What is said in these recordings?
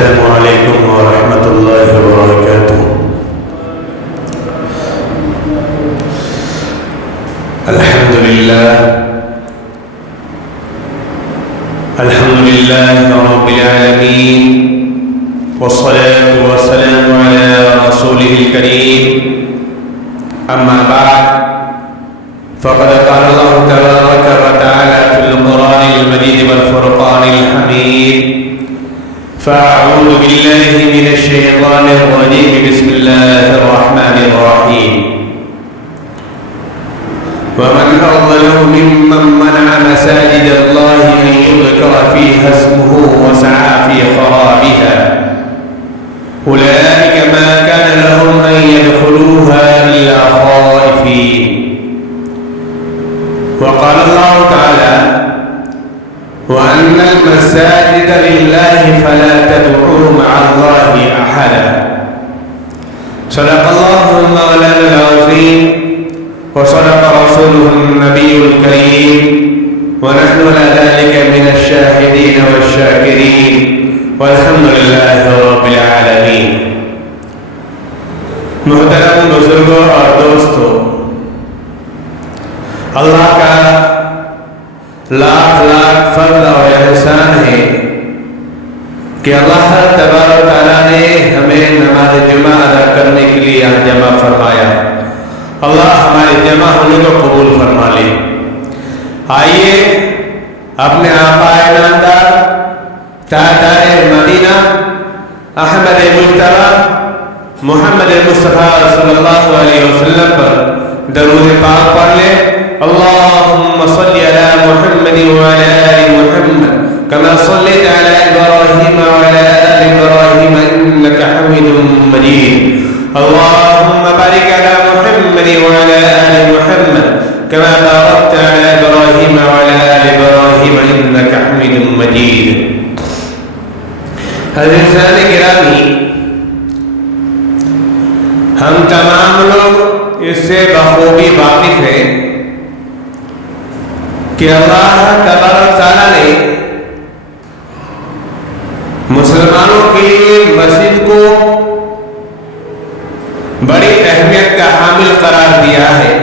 السلام عليكم ورحمة الله وبركاته. الحمد لله رب العالمين، والصلاة والسلام على رسوله الكريم. أما بعد، فقد قال الله تبارك وتعالى في القرآن المجيد والفرقان الحميد: فأعوذ بالله من الشيطان الرجيم، بسم الله الرحمن الرحيم. ومن أظلم ممن منع مساجد الله أن يذكر فيها اسمه وسعى في خرابها أولئك ما كان لهم أن يدخلوها إلا خائفين. وقال الله تعالى: وأن المساجد لله فلا تدعوا مع الله أحدا. صدق الله مولانا العظيم، وصدق رسوله النبي الكريم، ونحن على ذلك من الشاهدين والشاكرين، والحمد لله رب العالمين. محترم بزرگوں اور دوستوں، اللہ کا لاکھ لاکھ فضل اور احسان ہے کہ اللہ تبارک و تعالیٰ نے ہمیں نماز جمعہ ادا کرنے کے لیے یہاں جمع فرمایا. اللہ ہمارے جمع ہونے کو قبول فرما لے. آئیے اپنے آقا نامدار تاجدار مدینہ احمد مجتبی محمد مصطفیٰ صلی اللہ علیہ وسلم پر درود پاک پڑھ لیں. اللهم صل على محمد وعلى آل محمد كما صليت على إبراهيم وعلى آل إبراهيم إنك حميد مجيد. اللهم بارك على محمد وعلى آل محمد كما باركت على إبراهيم وعلى آل إبراهيم إنك حميد مجيد. حضرت گرامی، ہم تمام لوگ اس سے بخوبی واقف ہیں کہ اللہ تبارک تعالیٰ نے مسلمانوں کے لیے مسجد کو بڑی اہمیت کا حامل قرار دیا ہے،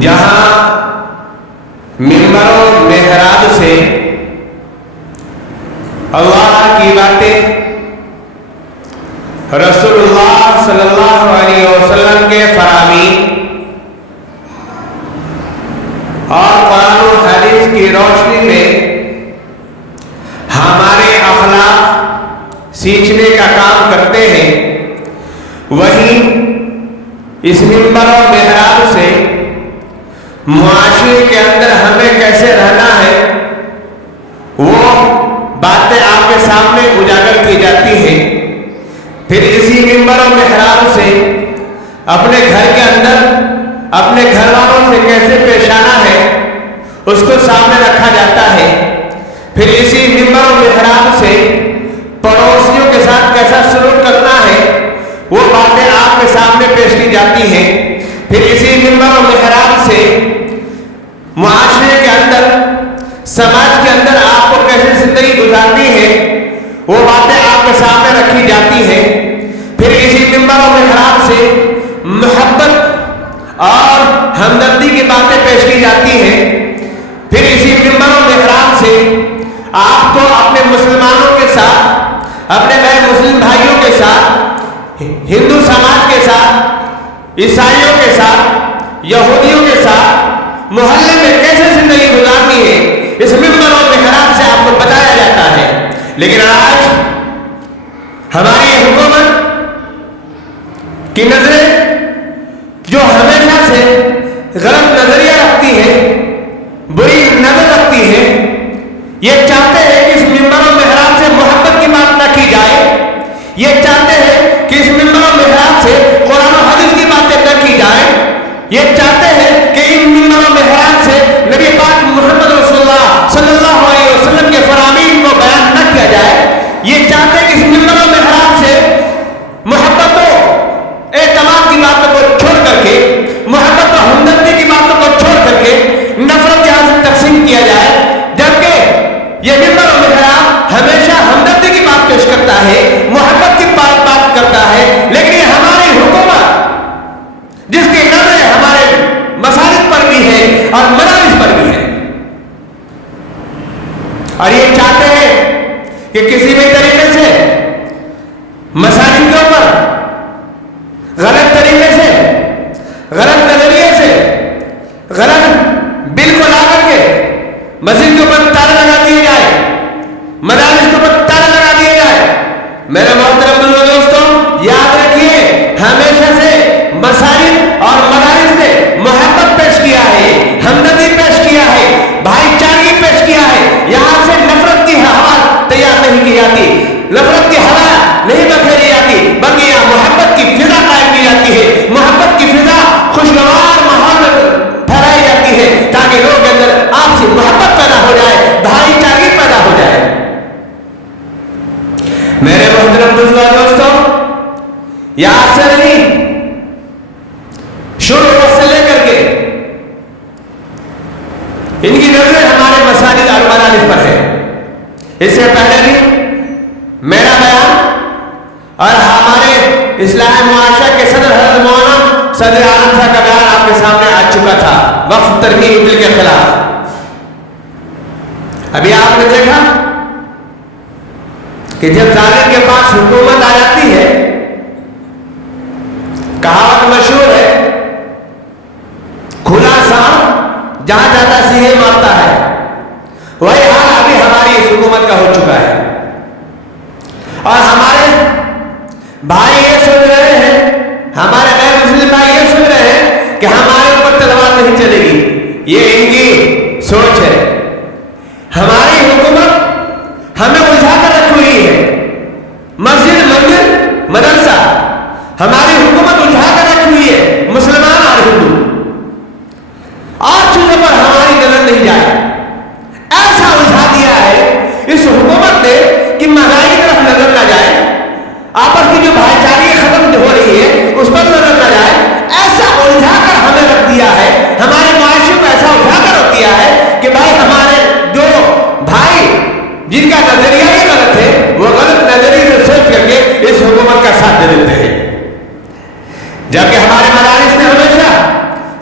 جہاں ممبر و محراب سے اللہ کی باتیں، رسول اللہ صلی اللہ علیہ وسلم کے فرامین اور قرآن و حدیث کی روشنی میں ہمارے اخلاق سیکھنے کا کام کرتے ہیں، وہیں اس ممبر و محراب سے معاشرے کے اندر ہمیں کیسے رہنا ہے وہ باتیں آپ کے سامنے اجاگر کی جاتی ہیں. پھر اسی ممبر و محراب سے اپنے گھر کے اندر اپنے گھر والوں سے کیسے پیش آنا ہے اس کو سامنے رکھا جاتا ہے. پھر اسی ممبر و محراب سے پڑوسیوں کے ساتھ کیسا سلوک کرنا ہے وہ باتیں آپ کے سامنے پیش کی جاتی ہیں. پھر اسی ممبر و محراب سے معاشرے کے اندر، سماج کے اندر آپ کو کیسے زندگی گزارنی ہے وہ باتیں آپ کے سامنے رکھی جاتی ہیں. پھر اسی ممبر و محراب سے محبت اور ہمدردی کی باتیں پیش کی جاتی ہیں. پھر اسی ممبر و محراب سے آپ کو اپنے مسلمانوں کے ساتھ، اپنے غیر مسلم بھائیوں کے ساتھ، ہندو سماج کے ساتھ، عیسائیوں کے ساتھ، یہودیوں کے ساتھ محلے میں کیسے زندگی گزارنی ہے اس ممبر و محراب سے آپ کو بتایا جاتا ہے. لیکن آج ہماری حکومت کی نظریں جو ہمیشہ سے غلط نظریہ رکھتی ہے، بری نظر رکھتی ہے، یہ چاہتے ہیں کہ اس ممبر و محراب سے محبت کی بات نہ کی جائے، یہ چاہتے ہیں کہ اس ممبر و محراب سے قرآن و حدیث کی باتیں نہ کی جائے، یہ چاہتے ہیں کہ ان ممبر و محراب سے نبی پاک محمد رسول اللہ صلی اللہ علیہ وسلم کے فرامین کو بیان نہ کیا جائے، یہ چاہتے ہیں کہ اس ممبر و محراب سے محبت و اعتماد کی باتوں کو چھوڑ کر کے محبت و ہمدردی کی باتوں کو कि किसी भी तरीके से मसाजिद के ऊपर गलत तरीके से, गलत नजरिए से, गलत बिल को ला करके मस्जिद के ऊपर ताला लगा दिए जाए, मदारिस के ऊपर ताला लगा दिए जाए। मेरे मोहतरम दोस्तों, याद रखिए, हमेशा से मसाजिद और मदारिस ने मोहब्बत पेश किया है, हमदर्दी पेश किया है, भाईचारगी पेश किया है। यहां से नफरत की हवा तैयार नहीं की जाती, नफरत की हवा नहीं बखेरी जाती, बल्कि यहां मोहब्बत की फिजा कायम की जाती है। मोहब्बत की फिजा खुशगवार माहौल में फैलाई जाती है ताकि लोगों के अंदर आपसी मोहब्बत पैदा हो जाए, भाईचारगी पैदा हो जाए। मेरे मोहतरम दोस्तों, याद से नहीं, शुरू से लेकर के इनकी नजरें हमारे मसाजिद और मदारिस पर है। इससे पहले भी मेरा बयान और हमारे इस्लामी मुआशरा के सदर हज़रत मौलाना सदर आलम साहब का बयान आपके सामने आ चुका था वक्फ तरमीम बिल के खिलाफ। अभी आपने देखा कि जब जालिम के पास हुकूमत आ जाती है, कहावत मशहूर है, खुला सांप जहां जाता सीधे मारता है। वही हाल अभी हमारी इस हुकूमत का हो चुका है और हमारे भाई ये सोच रहे हैं, हमारे गैर मुस्लिम भाई ये सोच रहे हैं कि हमारे ऊपर तलवार नहीं चलेगी। ये इनकी सोच है। हमारी हुकूमत हमें उलझा कर रखी हुई है। मस्जिद, मंदिर, मदरसा हमारी हुकूमत उलझा कर रखी हुई है, मुसलमान और हिंदू, और चीजों पर हमारी नजर नहीं जाए, ऐसा उलझा दिया है इस हुकूमत ने कि महंगाई की तरफ नजर ना जाए, आपस की जो भाईचारगी खत्म हो रही है उस पर नजर ना जाए। ऐसा उलझा कर हमें रख दिया है, हमारे मुआशरे को ऐसा उलझा कर रख दिया है कि भाई हमारे जो भाई जिनका नजरिया ही गलत है, वो गलत नजरिए से सोच करके इस हुकूमत का साथ दे देते हैं। जबकि हमारे मदारिस ने हमेशा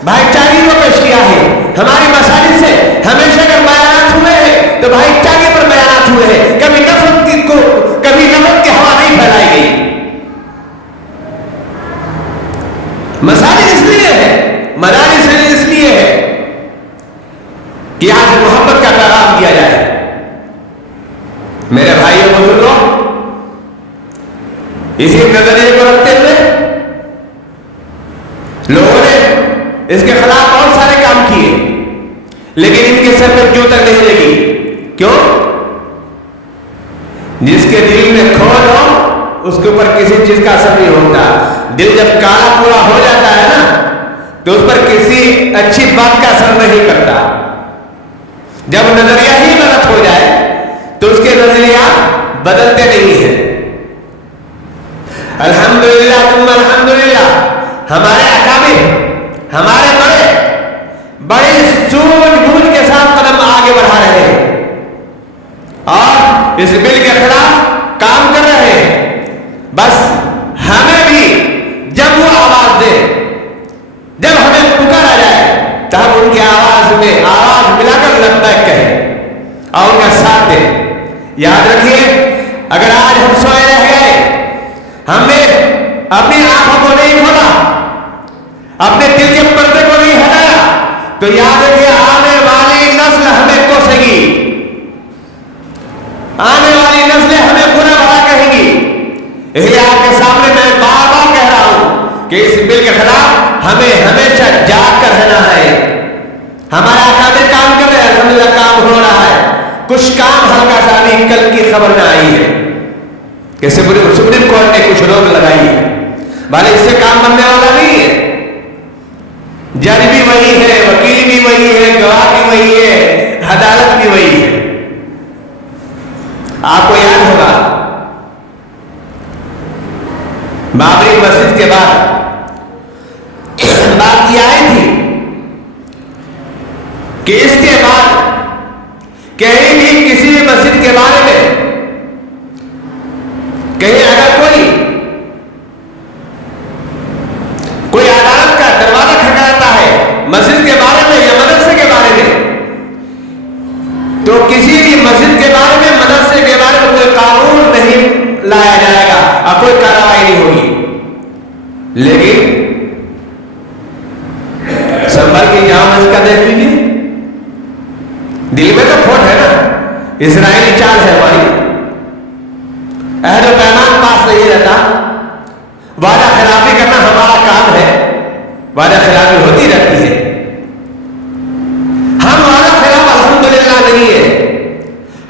भाईचारगी को पेश किया है। हमारी मसाजिद से हमेशा अगर बयानात हुए हैं तो भाईचारगी पर बयानात हुए हैं, कभी नफरत की हवा नहीं फैलाई गई। मसाजिद इसलिए है, मदारिस इसलिए है कि यहां से मोहब्बत का पैगाम दिया जाए। मेरे भाइयों बुजुर्गों, इसी नजरिए को रखते हुए लोगों ने इसके खिलाफ बहुत सारे काम किए, लेकिन इनके सर पर जूं तक नहीं लगी। क्यों? जिसके दिल में खोल हो उसके ऊपर किसी चीज का असर नहीं होता। दिल जब काला पूरा हो जाता है ना, तो उस पर किसी अच्छी बात का असर नहीं करता। जब नजरिया ही गलत हो जाए तो उसके नजरिया बदलते नहीं है। अल्हम्दुलिल्लाह तुम अल्हम्दुलिल्लाह, हमारे अकाबिर, हमारे बड़े सूझबूझ के साथ कदम आगे बढ़ा रहे हैं और इस बिल के खिलाफ काम कर रहे हैं। बस हमें भी जब वो आवाज दे, जब हमें पुकारा जाए, तब उनकी आवाज में आवाज मिलाकर लब्बैक कहें और उनका साथ दें। याद रखिए, अगर आज हम सोए रह गए, हमने अपनी आंखों को नहीं खोला, अपने दिल के पर्दे को नहीं हटाया, तो याद रखिए आने वाली नस्ल हमें कोसेगी, आने वाली नस्लें हमें बुरा भला कहेगी। इसलिए आपके सामने मैं बार बार कह रहा हूं कि इस बिल के खिलाफ हमें हमेशा जाग कर रहना है। हमारा अकाबिर काम कर रहे हैं, अल्हम्दुलिल्लाह काम हो रहा है। कुछ काम हल्का सा भी कल की खबर में आई है कि सुप्रीम कोर्ट ने कुछ रोक लगाई है, भले इससे काम बनने वाला नहीं है। जज भी वही है, वकील भी वही है, गवाह भी वही है, अदालत भी वही है। आपको याद होगा बाबरी मस्जिद के बाद बात की आई थी कि इसके बाद कहीं भी किसी भी मस्जिद के बारे में कहीं अगर कोई अदालत का दरवाजा खटखटाता है मस्जिद के बारे में या मदरसे के बारे में, तो किसी भी मस्जिद के बारे में, मदरसे के बारे में कोई لیکن संभल के जाओ इसका देख लीजिए, दिल में तो खोट है ना, इसराइली चाल है हमारी, अहद व पैमान पास नहीं रहता, वादा खिलाफी करना हमारा काम है, वादा खिलाफी होती रहती है, हम वादा खिलाफ अल्हम्दुलिल्लाह नहीं है।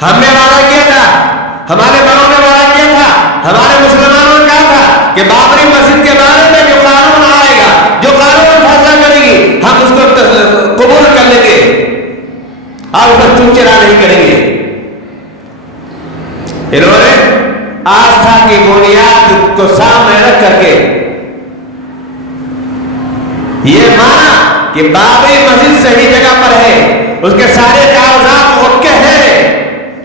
हमने वादा किया था, हमारे बड़ों ने वादा किया था, हमारे मुसलमानों ने कहा था कि बाबरी मस्जिद के बारे में जो कानून आएगा, जो कानून फैसला करेगी, हम उसको कबूल कर लेंगे और उस पर चूक-चेरा नहीं करेंगे। इन्होंने आस्था की बुनियाद को सामने रख करके ये माना कि बाबरी मस्जिद सही जगह पर है, उसके सारे कागजात ओके हैं,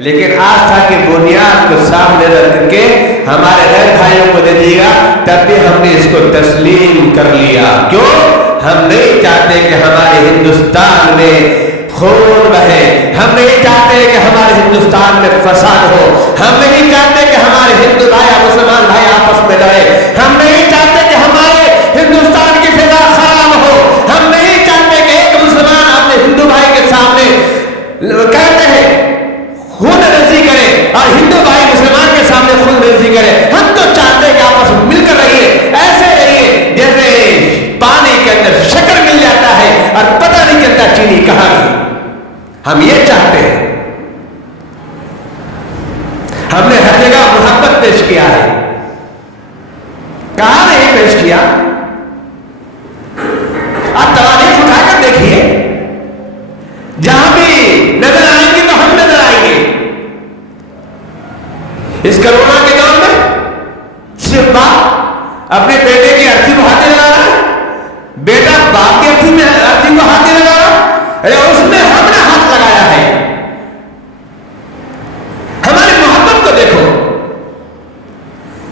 लेकिन आस्था की बुनियाद को सामने रख करके हमारे गैर भाइयों को दे दिया, तब भी हमने इसको तस्लीम कर लिया। क्यों? हम नहीं चाहते कि हमारे हिंदुस्तान में खून बहे, हम नहीं चाहते कि हमारे हिंदुस्तान में फसाद हो, हम नहीं चाहते कि हमारे हिंदू भाई मुसलमान भाई आपस में लड़े, हम नहीं चाहते कि हमारे हिंदुस्तान की फिजा खराब हो, हम नहीं चाहते कि एक मुसलमान अपने हिंदू भाई के सामने कहते हैं खून रेज़ी करे और हिंदू भाई मुसलमान के सामने खून रेज़ी करे। हम तो चाहते हैं कि आपस में मिलकर रहिए, ऐसे रहिए जैसे पानी के अंदर शक्कर मिल जाता है और पता नहीं चलता चीनी कहां गई। हम ये चाहते हैं। हमने हर जगह मोहब्बत पेश किया है, कहां नहीं पेश किया? आप तवारीख उठाकर देखिए, जहां भी नजर आएंगे तो हम नजर आएंगे। इस कोरोना के दौर में सिर्फ बाप अपने बेटे की अर्थी को हाथे लगा रहा है, बेटा बाप की अर्थी को हाथे लगा रहा है, अरे उसमें हमने हाथ लगाया है। हमारी मोहब्बत को देखो।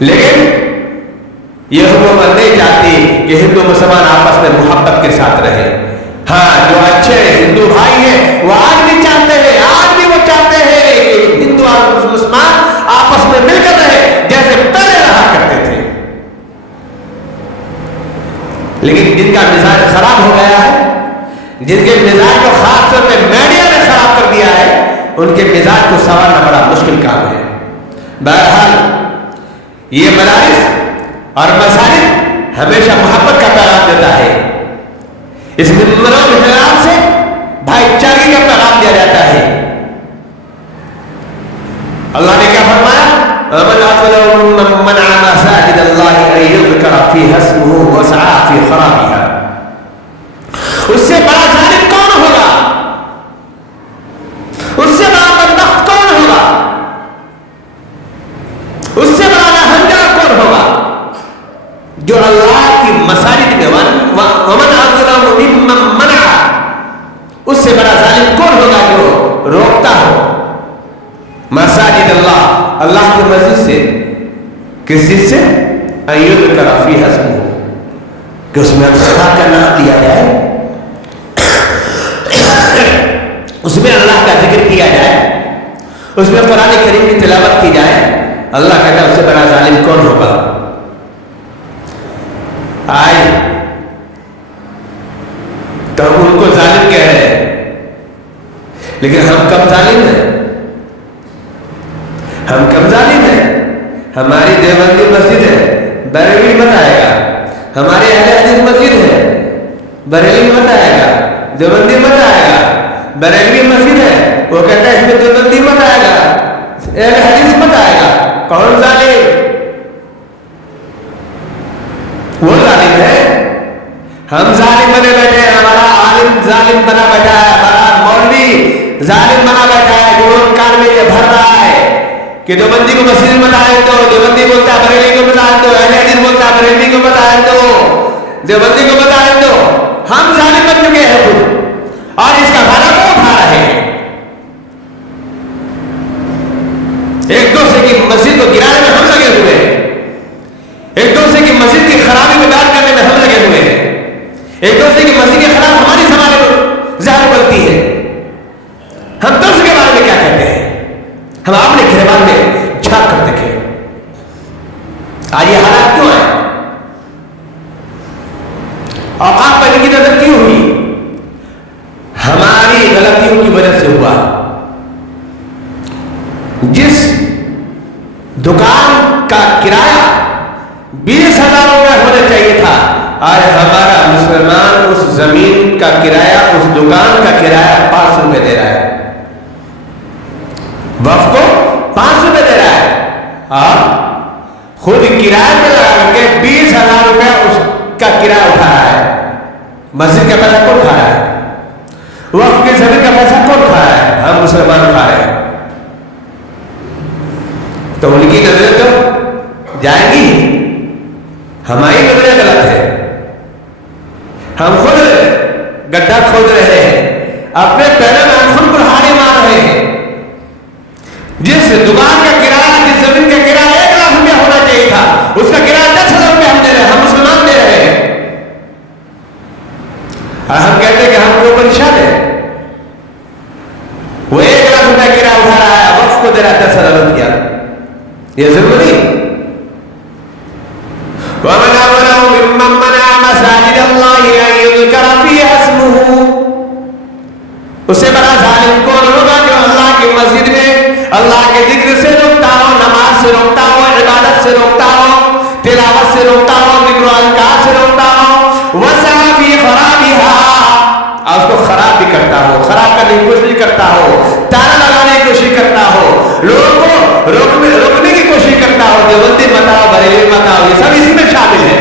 लेकिन यह हुकूमत नहीं चाहती कि हिंदू मुसलमान आपस में मोहब्बत के साथ रहे। हाँ, जो अच्छे हिंदू भाई हैं वो आज भी चाहते हैं, आज भी वो चाहते हैं कि हिंदू और मुसलमान आपस में मिलकर रहे जैसे पहले रहा करते थे। लेकिन जिनका मिजाज खराब हो गया है, जिनके मिजाज को खास तौर पे मीडिया ने खराब कर दिया है, उनके मिजाज को संवारना बड़ा मुश्किल काम है। बहरहाल ये मदारिस और मसाजिद हमेशा मोहब्बत का पैगाम देता है। इस मिंबरों मेहराब से भाईचारे का पैगाम दिया जाता है। अल्लाह ने क्या फरमाया? उससे बड़ा जालिम कौन होगा? उससे बड़ा बदबख्त कौन होगा? उससे बड़ा नाहंगार कौन होगा? जो अल्लाह की मसाजिद में मना, उससे बड़ा जालिम कौन होगा जो रोकता हो? मसाजिद अल्लाह, अल्लाह की मस्जिद से, किस चीज से? अय्युज़करा फ़ीहा इस्मुहु, कि उसमें अल्लाह का नाम लिया जाए, उसमें अल्लाह का जिक्र किया जाए, उसमें कुरान करीम की तिलावत की जाए। अल्लाह कहता है उससे बड़ा जालिम कौन होगा? आज तो हम उनको जालिम कह रहे हैं, लेकिन हम कब जालिम हैं? हम कब जालिम हैं? हमारी देवबंदी मस्जिद है, बरेली मत आएगा। हमारी अहले हदीस मस्जिद है, बरेली मत आएगा, देवबंदी मत आएगा। बरेली मस्जिद है, वो कहता है इसमें देवबंदी मत आएगा, अहले हदीस मत आएगा। कौन जालिम? वो जालिम है। हम जालिम बने बैठे हैं, हमारा आलिम जालिम बना बैठा है, हमारा मौलवी जालिम बना बैठा है, जो कान में ये भर रहा है कि देवबंदी को मस्जिद में बताए दो, देवबंदी बोलता है बरेली को बताए दो, अहले हदीस बोलता है बरेली को बताए दो, देवबंदी को बताए दो। हम जालिम बन चुके हैं खुद, और इसका फायदा वो उठा रहे हैं। एक दूसरे की मस्जिद को गिराने में हम लगे हुए हैं, एक दूसरे की मस्जिद की खराबी को बयान करने में हम लगे हुए हैं, एक दूसरे की मस्जिद के खिलाफ हमारी समाज में ज़हर बनती है। हम दूसरे के बारे में क्या कहते हैं? हम अपने गिरबान में झांक कर देखें। आज ये हालात क्यों है? औकात पर इनकी नजर क्यों हुई? हमारी गलतियों की वजह से हुआ। जिस दुकान का किराया 20,000 रुपये होना चाहिए था, आज हमारा मुसलमान उस जमीन का किराया, उस दुकान का किराया 500 रुपये दे रहा है। वक्फ को 500 रुपये दे रहा है और खुद किराए पे लगा के 20,000 रुपये उसका किराया उठा रहा है। मस्जिद का पैसा कौन खा रहा है? वक्फ की जमीन का पैसा कौन खा रहा है? हम मुसलमान खा रहे हैं। तो उनकी नजरें तो जाएंगी, हमारी नजरें गलत है। हम खुद गड्ढा खोद रहे हैं, अपने पैरों में हम खुद कुल्हाड़ी मार रहे हैं। जिस दुकान का किराया, जिस जमीन का किराया 1 लाख रुपया होना चाहिए था, उसका किराया 10,000 रुपया हम दे रहे हैं, हम मुसलमान दे रहे हैं। और हम कहते हैं कि हम क्यों परेशान है? वो 1 लाख रुपया किराया उठा रहा है, वक्फ को दे रहा है 10,000 रुपया। ये जरूरी? उससे बड़ा जालिम कौन होगा जो अल्लाह की मस्जिद में अल्लाह के जिक्र से रोकता हो, नमाज से रोकता हो, इबादत से रोकता हो, तिलावत से रोकता हो, जिक्र अज़कार से रोकता हो, वसाफी खराबिहा, और उसको खराब भी करता हो, खराब करने की कोशिश करता हो, ताला लगाने की कोशिश करता हो, लोगों को रोकने की कोशिश करता हो, देवबंदी बताओ, बरेलवी बताओ, ये सब इसी में शामिल है।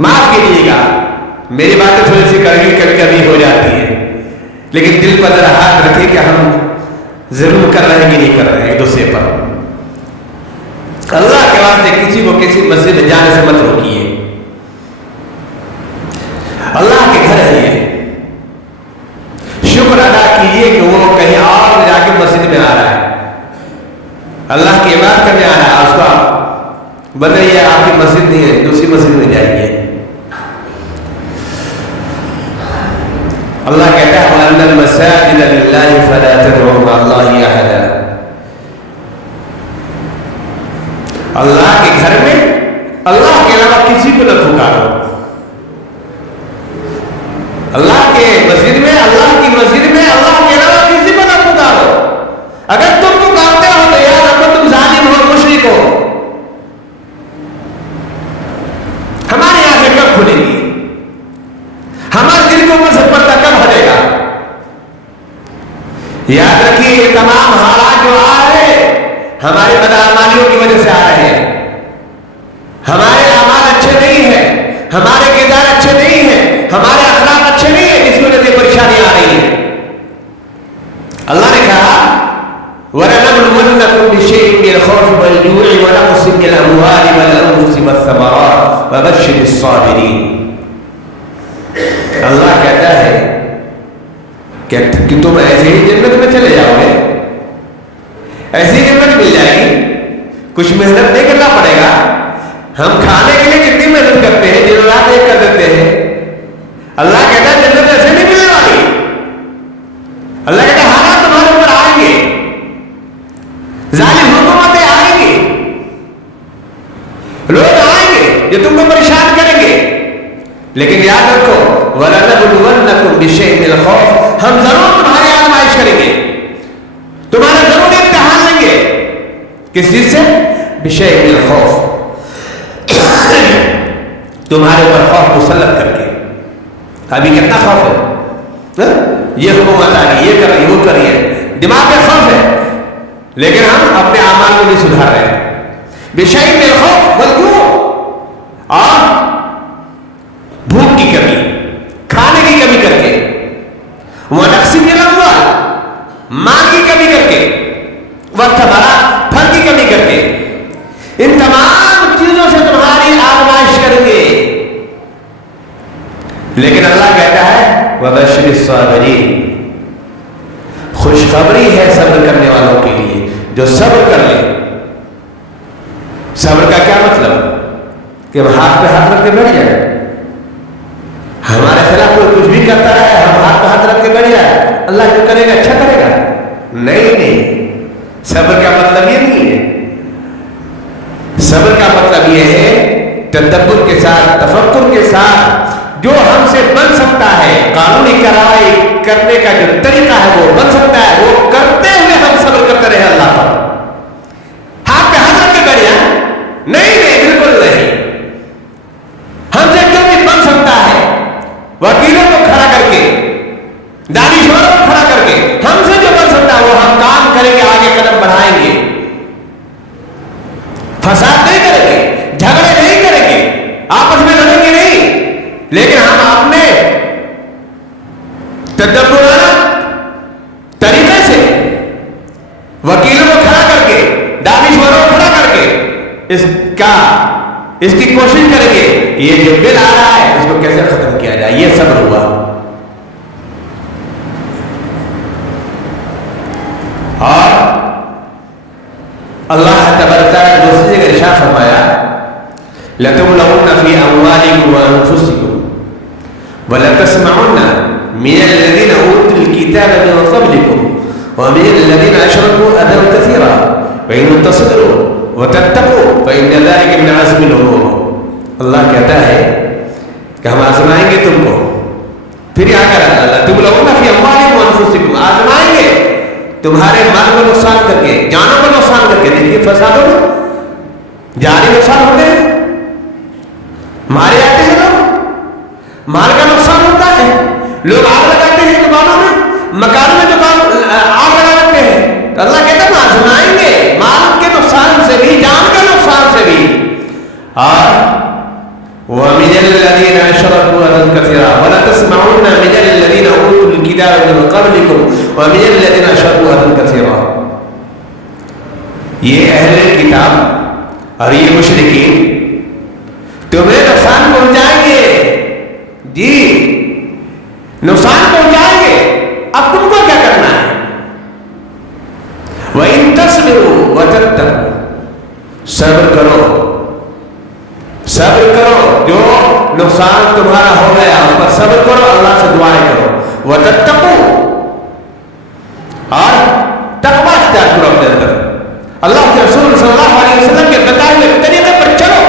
माफ कीजिएगा, मेरी बातें थोड़ी सी कभी कभी हो जाती है, लेकिन दिल पर जरा हाथ रखिए कि हम जरूर कर रहे हैं कि नहीं कर रहे हैं एक दूसरे पर। अल्लाह के वास्ते किसी को किसी मस्जिद में जाने से मत रोकिए। अल्लाह के घर है ये, शुक्र अदा कीजिए कि वो कहीं और जाके मस्जिद में आ रहा है, अल्लाह की इबादत करने आ रहा है। उसको आप बताइए आपकी मस्जिद नहीं है, दूसरी मस्जिद में जाइए। अल्लाह कहता है वअन्नल मसाजिद लिल्लाहि फला तद'ू मअल्लाहि अहदा। अल्लाह के घर में अल्लाह के अलावा किसी को न पुकारो। अल्लाह के मस्जिद में, अल्लाह की मस्जिद में अल्लाह के अलावा किसी को न पुकारो। अगर तुम पुकारते हो तो याद रखो तुम जालिम हो, मुशरिक हो। हमारी आंखें कब खुलेंगी? हमारे दिल को ऊपर से पर्दा कब हटेगा? याद रखिए ये तमाम हालात जो आ रहे हैं हमारे बदअमालियों की वजह से आ रहे हैं। हमारे अमाल अच्छे नहीं है, हमारे किरदार अच्छे नहीं है, हमारे अखलाक अच्छे नहीं है, इसकी वजह से परेशानी आ रही है। अल्लाह ने कहा वलनबलुवन्नकुम बिशैइन मिनल खौफि वल जू'i व नक़्सिन मिनल अमवालि वल अनफुसि वस्समरात व बश्शिरिस साबिरीन। अल्लाह कहता है कि तुम ऐसे ही जन्नत में चले जाओगे, ऐसी जन्नत मिल जाएगी, कुछ मेहनत नहीं करना पड़ेगा। हम खाने के लिए कितनी मेहनत करते हैं, दिन रात एक कर देते हैं। अल्लाह कहता है जन्नत ऐसे नहीं मिलने वाली। अल्लाह कहता है हालात तुम्हारे ऊपर आएंगे, जालिम हुकूमतें आएंगी, लोग आएंगे जो तुमको परेशान करेंगे, लेकिन याद रखो वलनबलुवन्नकुम बिशैइन मिनल खौफ, हम जरूर तुम्हारी आजमाइश करेंगे, तुम्हारा जरूर इम्तिहान लेंगे। किस चीज से? बिशैइन मिनल खौफ, तुम्हारे ऊपर खौफ मुसल्लत करके। अभी कितना खौफ है? ये हुकूमत आ रही, ये कर रही, वो कर रही है, दिमाग में खौफ है, लेकिन हम अपने आमाल को नहीं सुधार रहे हैं। बिशैइन मिनल खौफ वल जू', और भूख की कमी, खाने की कमी करके, व नक़्सिन मिनल अमवाल, माल की कमी करके, वस्समरात, फल की कमी करके, इन तमाम चीजों से तुम्हारी आजमाइश करेंगे। लेकिन अल्लाह कहता है वबश्शिरिस साबिरीन, खुशखबरी है सब्र करने वालों के लिए जो सब्र कर ले। सब्र का क्या मतलब? कि हम हाथ पे हाथ रख के बैठ जाए, हमारे खिलाफ कोई कुछ भी करता रहे, हम हाथ पे हाथ रख के बैठ जाए, अल्लाह जो करेगा अच्छा करेगा? नहीं, सब्र का मतलब ये नहीं है। सब्र का मतलब ये है تدبر کے ساتھ، تفکر کے ساتھ جو ہم سے بن سکتا ہے، قانونی کارروائی کرنے کا جو طریقہ ہے وہ بن سکتا ہے، وہ کرتے ہوئے ہم صبر کرتے رہے اللہ پر. ہاتھ پہ ہاتھ رکھ کے بڑھیا نہیں، بالکل نہیں. ہم سے جو بھی بن سکتا ہے، وکیلوں کو کھڑا کر کے، دانشوروں کو کھڑا کر کے، ہم سے جو بن سکتا ہے وہ ہم کام کریں گے، آگے قدم بڑھائیں گے. فساد نہیں کریں گے، جھگڑے نہیں کریں گے، آپس میں لڑیں گے نہیں، لیکن ہم اپنے تدبرانہ طریقے سے وکیلوں کو کھڑا کر کے، دانشوروں کو کھڑا کر کے اس کی کوشش کریں گے یہ جو بل آ رہا ہے اس کو کیسے ختم کیا جائے. یہ صبر ہوا. اور اللہ تبارک تعالیٰ دوسری جگہ ارشاد فرمایا لَتُبْلَوُنَّ فِي أَمْوَالِكُمْ وَأَنفُسِكُمْ وَلَتَسْمَعُنَّ مِنَ الَّذِينَ أُوتُوا الْكِتَابَ مِنْ قَبْلِكُمْ وَمِنَ الَّذِينَ أَشْرَكُوا أَذًى كَثِيرًا وَإِن تَصْبِرُوا وَتَتَّقُوا فَإِنَّ ذَلِكَ مِنْ عَزْمِ الْأُمُورِ. اللہ کہتا ہے کہ ہم آزمائیں گے تم کو. پھر یہاں کہا اللہ تُبْلَوُنَّ فِي أَمْوَالِكُمْ وَأَنفُسِكُمْ، آزمائیں گے تمہارے مال کو نقصان کر کے، جانوں کو نقصان کر کے. دیکھیے فسادوں میں جانی نقصان ہوتے ہیں، مارے جاتے ہیں لوگ، مال کا نقصان ہوتا ہے، لوگ آگ لگاتے ہیں دکانوں میں، مکانوں میں دکان آگ لگا دیتے ہیں. تو اللہ کہتا ہے آزمائیں گے مال کے نقصان سے بھی، جان کے نقصان سے بھی. اور وَمِنَ الَّذِينَ أَشْرَكُوا أَذًى كَثِيرًا وَلَتَسْمَعُنَّ مِنَ الَّذِينَ أُوتُوا الْكِتَابَ مِنْ قَبْلِكُمْ وَمِنَ الَّذِينَ أَشْرَكُوا أَذًى كَثِيرًا. یہ اہل کتاب اور یہ مشرکین تمہیں نقصان پہنچائیں گے، جی نقصان پہنچائیں گے. اب تم کو کیا کرنا ہے؟ وَإِن تَصْبِرُوا وَتَتَّقُوا، صبر کرو، صبر کرو. جو نقصان تمہارا ہو گیا اس پر صبر کرو، اللہ سے دعائیں کرو. وَتَتَّقُوا، اور تقویٰ اختیار کرو اپنے اندر. اللہ کے رسول صلی اللہ علیہ وسلم کے بتائے ہوئے طریقے پر چلو،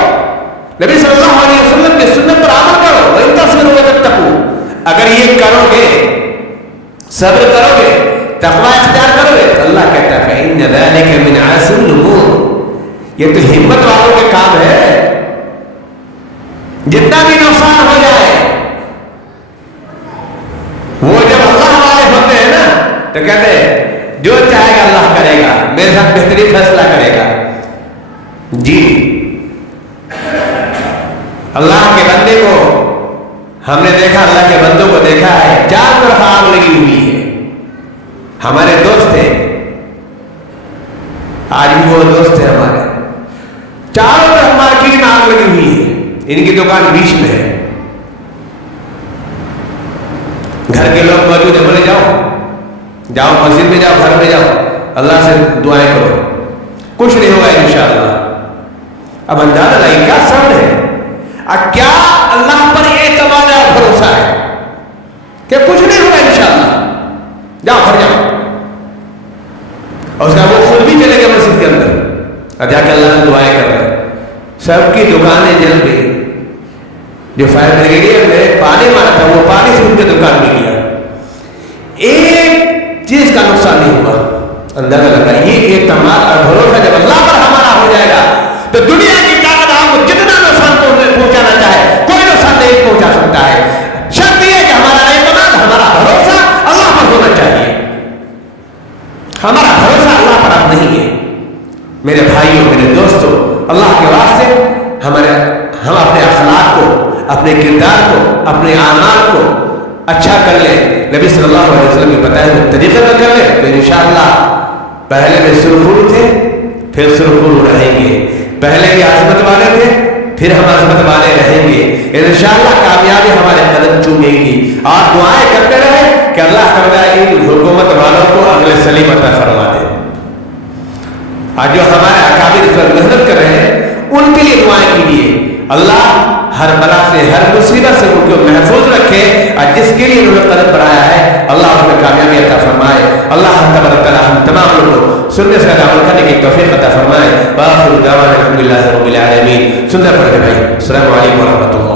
نبی صلی اللہ علیہ وسلم کے سنت پر عمل کرو. وَإِن تَصْبِرُوا وَتَتَّقُوا، اگر یہ کرو گے، صبر کرو گے، تقویٰ اختیار کرو گے، اللہ کہتا ہے فَإِنَّ ذَلِكَ مِنْ عَزْمِ الْأُمُورِ، یہ تو ہمت والوں کے کام ہے. جتنا بھی نقصان ہو جائے، وہ جب اللہ والے ہوتے ہیں نا تو کہتے ہیں جو چاہے گا اللہ کرے گا، میرے ساتھ بہترین فیصلہ کرے گا. جی اللہ کے بندے کو ہم نے دیکھا، اللہ کے بندوں کو دیکھا ہے، چار طرف آگ لگی ہوئی ہے. ہمارے دوست تھے، آج بھی وہ دوست ہیں ہمارے، چاروں طرف مارکیٹ میں آگ لگی ہوئی ہے. ان کی دکان بیچ میں ہے، گھر کے لوگ موجود ہیں، بولے جاؤ مسجد میں جاؤ، گھر میں جاؤ، اللہ سے دعائیں کرو، کچھ نہیں ہوگا انشاءاللہ. اب اندازہ لگے کیا صبر ہے، کیا اللہ پر اعتماد اور بھروسہ ہے کہ کچھ نہیں ہوگا انشاءاللہ. جاؤ گھر جاؤ. اور اس کا وہ خود بھی چلے گئے مسجد کے اندر اور جا کے اللہ سے دعائیں کر رہے ہیں. سب کی دکانیں جل گئی. جو فائر بریگیڈیئر نے پانی مارا تھا وہ پانی سے ان کے دکان میں گیا، ایک چیز کا نقصان نہیں ہوا. اندازہ لگا یہ اعتماد اور بھروسہ جب اللہ پر ہمارا ہو جائے گا تو دنیا کی طاقت آپ کو جتنا نقصان پہنچانا چاہے کوئی نقصان نہیں پہنچا سکتا ہے. شرط یہ ہے کہ ہمارا اعتماد، ہمارا بھروسہ اللہ پر ہونا چاہیے. ہمارا بھروسہ اللہ پر اب نہیں ہے. میرے بھائیوں، میرے دوستوں، اللہ کے واسطے ہم اپنے اخلاق کو، اپنے کردار کو، اپنے اعمال کو اچھا کر لیں، نبی صلی اللہ علیہ وسلم کے بتائے ہوئے طریقے میں کر لیں تو انشاءاللہ پہلے میں سرخرو تھے پھر سرخرو رہیں گے. پہلے بھی عظمت والے تھے پھر ہم عظمت والے رہیں گے. انشاءاللہ کامیابی ہمارے قدم چومے گی. اور دعائیں کرتے رہے کہ اللہ تعالیٰ ان حکومت والوں کو عقل سلیم عطا فرما دے. آج جو ہمارے اکابر اس پر محنت کر رہے ہیں ان کے لیے دعائیں کیجیے. اللہ ہر بلا سے، ہر مصیبت سے ان کو محفوظ رکھے، اور جس کے لیے انہوں نے قدم بڑھایا ہے اللہ اس میں کامیابی عطا فرمائے. اللہ تبارک تعالیٰ ہم تمام لوگوں کو سننے سے عمل کرنے کی توفیق عطا فرمائے. وآخر دعوانا الحمدللہ رب العالمین. سننا پڑھے بھائی. السلام علیکم ورحمۃ اللہ.